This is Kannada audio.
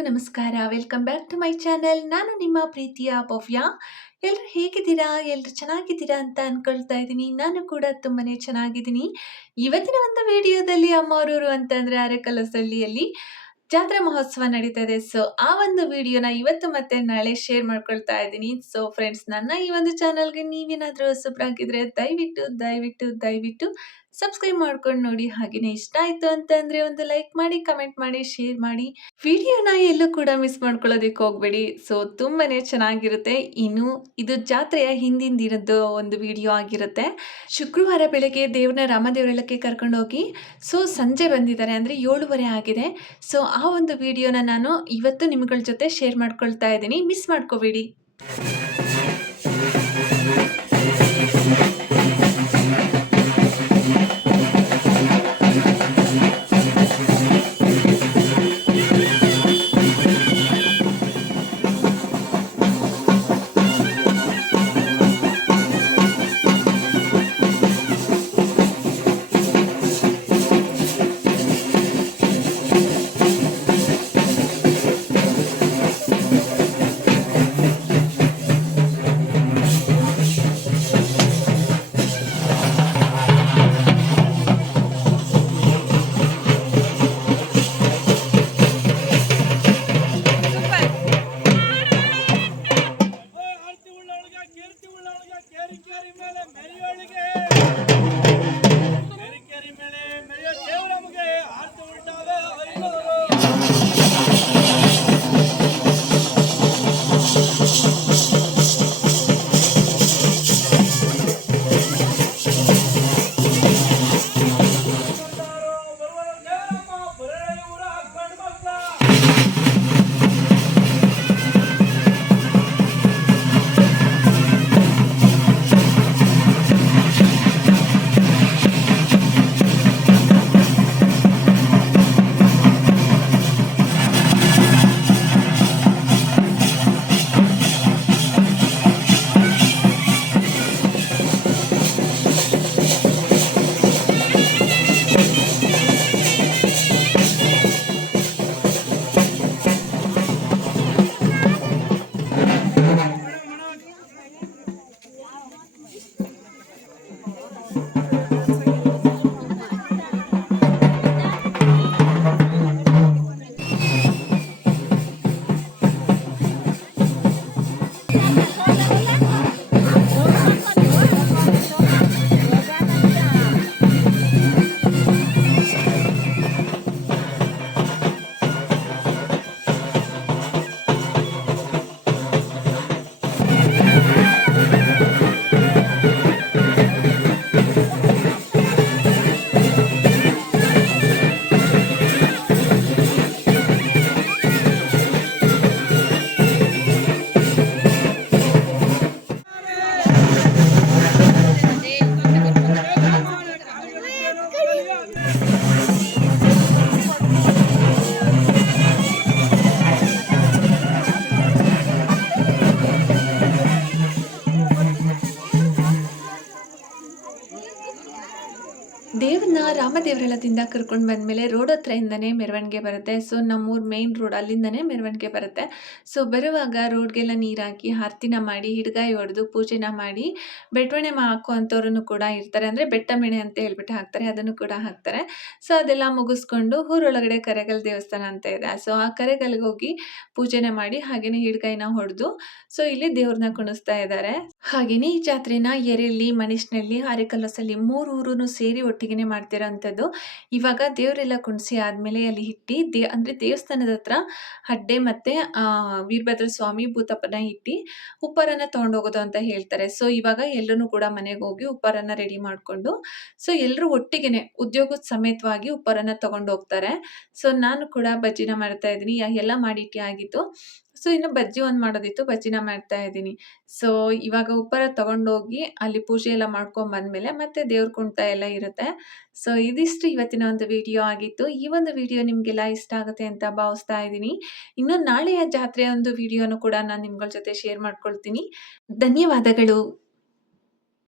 ಎಲ್ಲರಿಗೂ ನಮಸ್ಕಾರ. Welcome back to my channel. ನಾನು ನಿಮ್ಮ ಪ್ರೀತಿಯ ಭವ್ಯ. ಎಲ್ಲರೂ ಹೇಗಿದ್ದೀರಾ? ಎಲ್ಲರೂ ಚೆನ್ನಾಗಿದ್ದೀರಾ ಅಂತ ಅನ್ಕೊಳ್ತಾ ಇದ್ದೀನಿ. ನಾನು ಕೂಡ ತುಂಬಾನೇ ಚೆನ್ನಾಗಿದ್ದೀನಿ. ಇವತ್ತಿನ ಒಂದು ವಿಡಿಯೋದಲ್ಲಿ ಅಮ್ಮೋರೂರು ಅಂತಂದ್ರೆ ಅರೆಕಲಸಳ್ಳಿಯಲ್ಲಿ ಜಾತ್ರಾ ಮಹೋತ್ಸವ ನಡೀತಾ ಇದೆ. ಸೊ ಆ ಒಂದು ವಿಡಿಯೋನ ಇವತ್ತು ಮತ್ತೆ ನಾಳೆ ಶೇರ್ ಮಾಡ್ಕೊಳ್ತಾ ಇದ್ದೀನಿ. ಸೊ ಫ್ರೆಂಡ್ಸ್, ನನ್ನ ಈ ಒಂದು ಚಾನಲ್ಗೆ ನೀವೇನಾದರೂ ಹೊಸಬ್ರಾಗಿದ್ರೆ ದಯವಿಟ್ಟು ಸಬ್ಸ್ಕ್ರೈಬ್ ಮಾಡ್ಕೊಂಡು ನೋಡಿ. ಹಾಗೆಯೇ ಇಷ್ಟ ಆಯಿತು ಅಂತಂದರೆ ಒಂದು ಲೈಕ್ ಮಾಡಿ, ಕಮೆಂಟ್ ಮಾಡಿ, ಶೇರ್ ಮಾಡಿ. ವಿಡಿಯೋನ ಎಲ್ಲೂ ಕೂಡ ಮಿಸ್ ಮಾಡ್ಕೊಳ್ಳೋದಕ್ಕೆ ಹೋಗಬೇಡಿ. ಸೊ ತುಂಬಾ ಚೆನ್ನಾಗಿರುತ್ತೆ. ಇನ್ನು ಇದು ಜಾತ್ರೆಯ ಹಿಂದಿನ ದಿನದ್ದು ಒಂದು ವಿಡಿಯೋ ಆಗಿರುತ್ತೆ. ಶುಕ್ರವಾರ ಬೆಳಗ್ಗೆ ದೇವ್ರನ್ನ ರಾಮದೇವರಳ್ಳಕ್ಕೆ ಕರ್ಕೊಂಡೋಗಿ ಸಂಜೆ ಬಂದಿದ್ದಾರೆ, ಅಂದರೆ 7:30 ಆಗಿದೆ. ಸೊ ಆ ಒಂದು ವಿಡಿಯೋನ ನಾನು ಇವತ್ತು ನಿಮ್ಗಳ ಜೊತೆ ಶೇರ್ ಮಾಡ್ಕೊಳ್ತಾ ಇದ್ದೀನಿ. ಮಿಸ್ ಮಾಡ್ಕೋಬೇಡಿ. ದೇವ್ರನ್ನ ರಾಮದೇವರಳ್ಳದಿಂದ ಕರ್ಕೊಂಡು ಬಂದಮೇಲೆ ರೋಡ್ ಹತ್ರದಿಂದನೇ ಮೆರವಣಿಗೆ ಬರುತ್ತೆ. ಸೊ ನಮ್ಮೂರು ಮೇನ್ ರೋಡ್ ಅಲ್ಲಿಂದನೇ ಮೆರವಣಿಗೆ ಬರುತ್ತೆ. ಸೊ ಬರುವಾಗ ರೋಡ್ಗೆಲ್ಲ ನೀರು ಹಾಕಿ ಆರತಿನ ಮಾಡಿ ಹಿಡ್ಗಾಯಿ ಹೊಡೆದು ಪೂಜೆನ ಮಾಡಿ ಬೆಟ್ಟವಣೆ ಹಾಕುವಂಥವ್ರು ಕೂಡ ಇರ್ತಾರೆ. ಅಂದರೆ ಬೆಟ್ಟ ಮೆಣೆ ಅಂತ ಹೇಳ್ಬಿಟ್ಟು ಹಾಕ್ತಾರೆ, ಅದನ್ನು ಕೂಡ ಹಾಕ್ತಾರೆ. ಸೊ ಅದೆಲ್ಲ ಮುಗಿಸ್ಕೊಂಡು ಊರೊಳಗಡೆ ಕರೆಗಲ್ ದೇವಸ್ಥಾನ ಅಂತ ಇದೆ. ಸೊ ಆ ಕರೆಗಲ್ಗೆ ಹೋಗಿ ಪೂಜೆನ ಮಾಡಿ ಹಾಗೆಯೇ ಹಿಡ್ಗಾಯಿನ ಹೊಡೆದು ಸೊ ಇಲ್ಲಿ ದೇವ್ರನ್ನ ಕುಣಿಸ್ತಾ ಇದ್ದಾರೆ. ಹಾಗೆಯೇ ಈ ಜಾತ್ರೆನ ಎರೆಲ್ಲಿ, ಮಣಿಷ್ನಳ್ಳಿ, ಅರೆಕಲಸಳ್ಳಿ 3 ಊರೂ ಸೇರಿ ಒಟ್ಟಿಗೆ ಮಾಡ್ತಿರೋಂಥದ್ದು. ಇವಾಗ ದೇವರೆಲ್ಲ ಕುಣಿಸಿ ಆದ್ಮೇಲೆ ಅಲ್ಲಿ ಇಟ್ಟು ಅಂದ್ರೆ ದೇವಸ್ಥಾನದ ಹತ್ರ ಹಡ್ಡೆ ಮತ್ತೆ ವೀರಭದ್ರ ಸ್ವಾಮಿ ಭೂತಪ್ಪನ ಇಟ್ಟು ಉಪ್ಪರನ್ನ ತಗೊಂಡೋಗೋದು ಅಂತ ಹೇಳ್ತಾರೆ. ಸೊ ಇವಾಗ ಎಲ್ಲರೂ ಕೂಡ ಮನೆಗೆ ಹೋಗಿ ಉಪ್ಪರನ್ನ ರೆಡಿ ಮಾಡ್ಕೊಂಡು ಸೊ ಎಲ್ಲರೂ ಒಟ್ಟಿಗೆನೆ ಉದ್ಯೋಗದ ಸಮೇತವಾಗಿ ಉಪ್ಪರನ್ನ ತಗೊಂಡು ಹೋಗ್ತಾರೆ. ಸೊ ನಾನು ಕೂಡ ಬಜ್ಜಿನ ಮಾಡ್ತಾ ಇದ್ದೀನಿ. ಎಲ್ಲ ಮಾಡಿಟ್ಟಿ ಆಗಿತ್ತು. ಸೊ ಇನ್ನು ಬಜ್ಜಿ ಒಂದು ಮಾಡೋದಿತ್ತು, ಬಜ್ಜಿನ ಮಾಡ್ತಾ ಇದ್ದೀನಿ. ಸೊ ಇವಾಗ ಉಪ್ಪರ ತಗೊಂಡೋಗಿ ಅಲ್ಲಿ ಪೂಜೆ ಎಲ್ಲ ಮಾಡ್ಕೊಂಡ್ ಬಂದ್ಮೇಲೆ ಮತ್ತೆ ದೇವ್ರ ಕುಣಿತ ಎಲ್ಲ ಇರುತ್ತೆ. ಸೊ ಇದಿಷ್ಟು ಇವತ್ತಿನ ಒಂದು ವಿಡಿಯೋ ಆಗಿತ್ತು. ಈ ಒಂದು ವಿಡಿಯೋ ನಿಮಗೆಲ್ಲ ಇಷ್ಟ ಆಗುತ್ತೆ ಅಂತ ಭಾವಿಸ್ತಾ ಇದ್ದೀನಿ. ಇನ್ನು ನಾಳೆಯ ಜಾತ್ರೆಯ ಒಂದು ವಿಡಿಯೋನು ಕೂಡ ನಾನು ನಿಮ್ಗಳ ಜೊತೆ ಶೇರ್ ಮಾಡ್ಕೊಳ್ತೀನಿ. ಧನ್ಯವಾದಗಳು.